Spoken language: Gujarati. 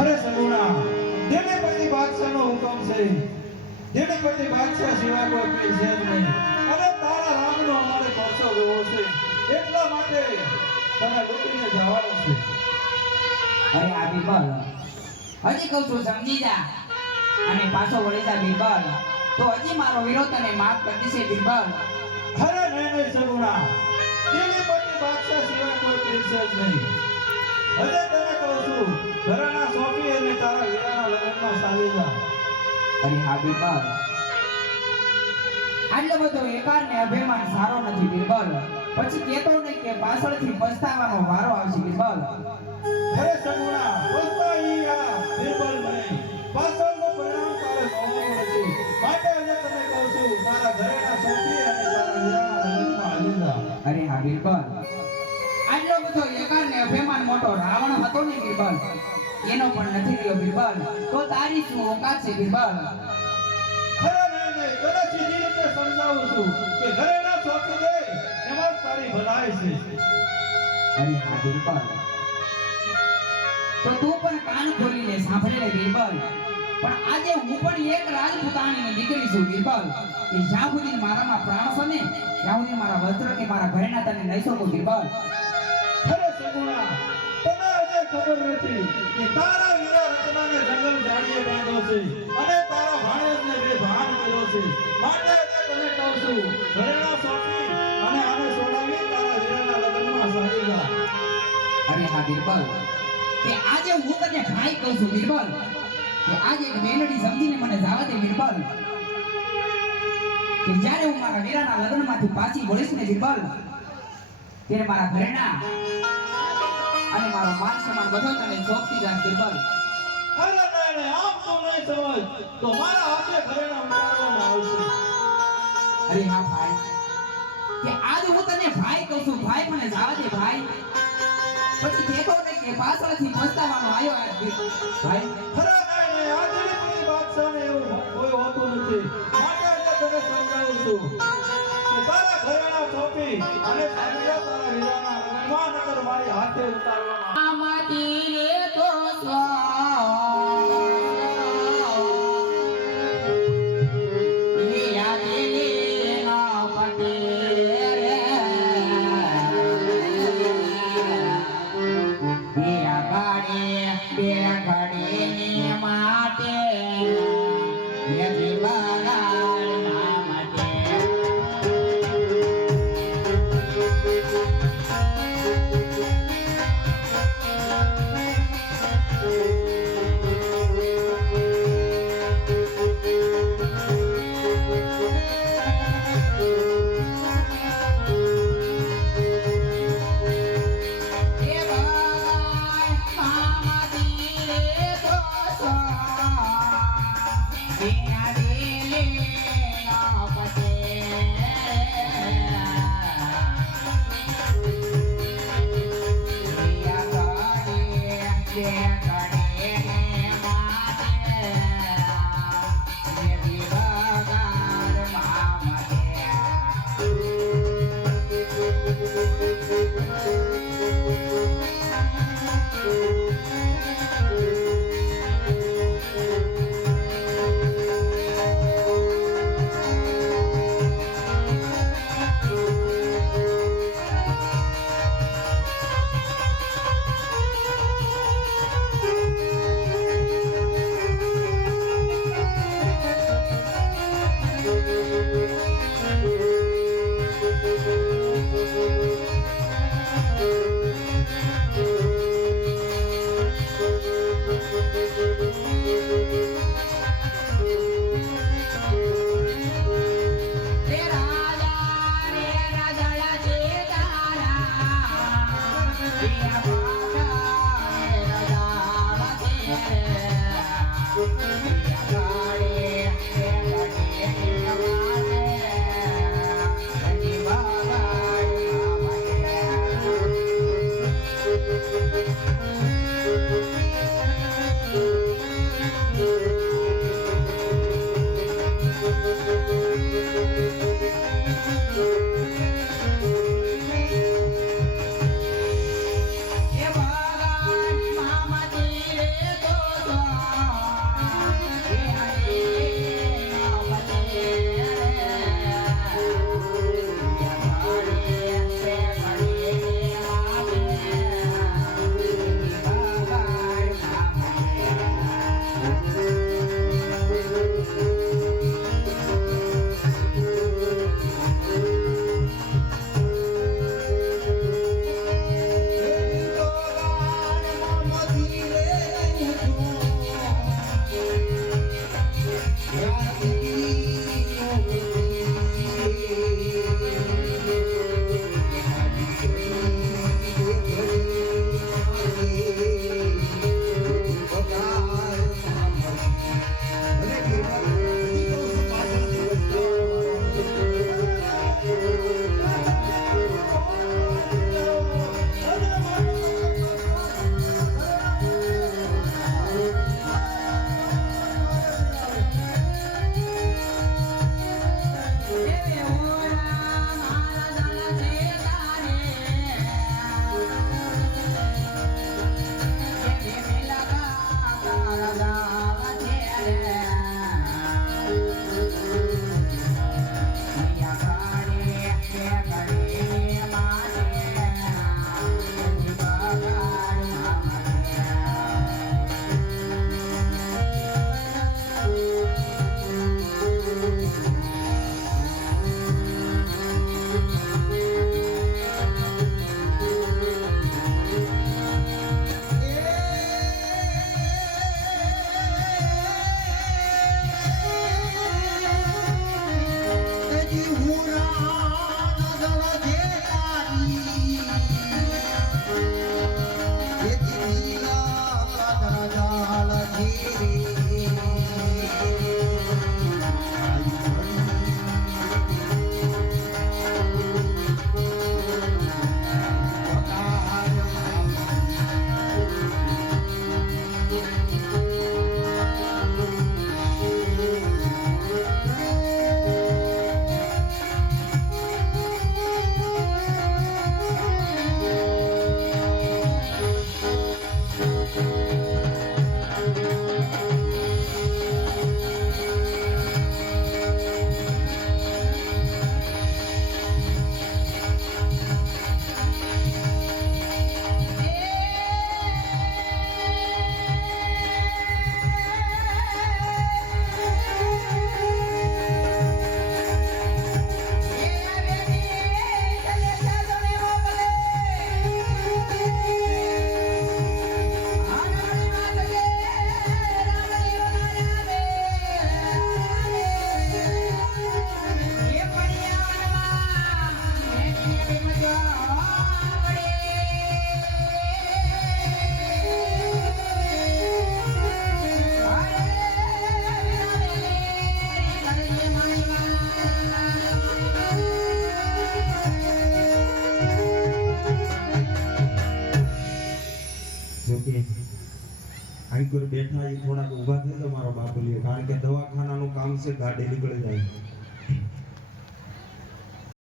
અરે સગુણા દિલીપતિ બાદશાહનો હુકમ છે દિલીપતિ બાદશાહ સિવાય કોઈ પીર છે જ નહીં. અને તારા રામનો અમારે પરસો જોવો છે. એટલા માટે તમે લૂંટીને જવાનું છે. અરે આ બિબલ. હજી કહું છું સમજી જા. અને પાછો વળી જા બિબલ. તો હજી મારો વિરોધ તને માફ કરી દેશે બિબલ. અરે નહીં નહીં સગુણા પછી બાદશાહ સિવાય કોઈ પીર છે જ નહીં. હજે તને છું. ઘરેણા સોંપી અને તારા વીરાના લગ્નમાં સાલી જા અરે હા બિરબલ આટલો બધો વેપાર ને અભિમાન સારો નથી બિરબલ. પછી કેતો નહીં કે પાછળથી પસ્તાવાનો વારો આવશે બિરબલ. અરે સગુણા પસ્તાઈ બિરબલ. એનો પણ નથી રહ્યો બિરબલ. તો તારી શું ઓકાત છે બિરબલ? અરે નહીં નહીં. તને સીધી રીતે સમજાવું છું કે ઘરેણા સોંપી દે એમાં તારી ભલાઈ છે. અરે હા બિરબલ. તો તું પણ કાન સાંભળી લે બિરબલ. પણ આજે હું પણ એક રાજપૂતાણીની દીકરી છું બિરબલ. કે જ્યાં સુધી મારામાં પ્રાણ છે ને ત્યાં સુધી મારા વસ્ત્ર કે મારા ઘરેણા તને નહીં શકું બિરબલ. સગુણા. ખબર નથી. કે તારા વીરા રત્નાને જંગલ જાળીએ બાંધો છે. અને તારા ભાણેજને બે ભાન કર્યો છે. માટે તને કહું છું, ઘરેણા સોંપી અને આને સોડાવી તારા વીરાના લગ્નમાં સારી જા. અરે હા, બિરબલ. કે આજે હું તને ભાઈ કહું છું, બિરબલ. કે આજે એક મેલડી સમજીને મને જાવા દે, બિરબલ. કે જ્યારે હું મારા વીરાના લગ્નમાંથી પાછી વળીશ ને, બિરબલ, ત્યારે મારા ઘરેણા અને મારો માન સન્માન બધો તને સોંપતી જાય બિરબલ અરે અરે આમ તો નહીં સમજ. તો મારા હાથે ઘરેણા ઉતારવામાં આવશે. અરે હા ભાઈ. કે આજ હું તને ભાઈ કહું છું ભાઈ મને જવા દે ભાઈ. પછી કહેતો નહીં કે પાછળથી પસ્તાવાનો આવ્યો આજ ભાઈ. ભાઈ આઈ બેઠા એ થોડાક ઊભા થઈ તો મારો બાપ કારણ કે દવાખાનાનું કામ છે, ગાડી નીકળી જાય.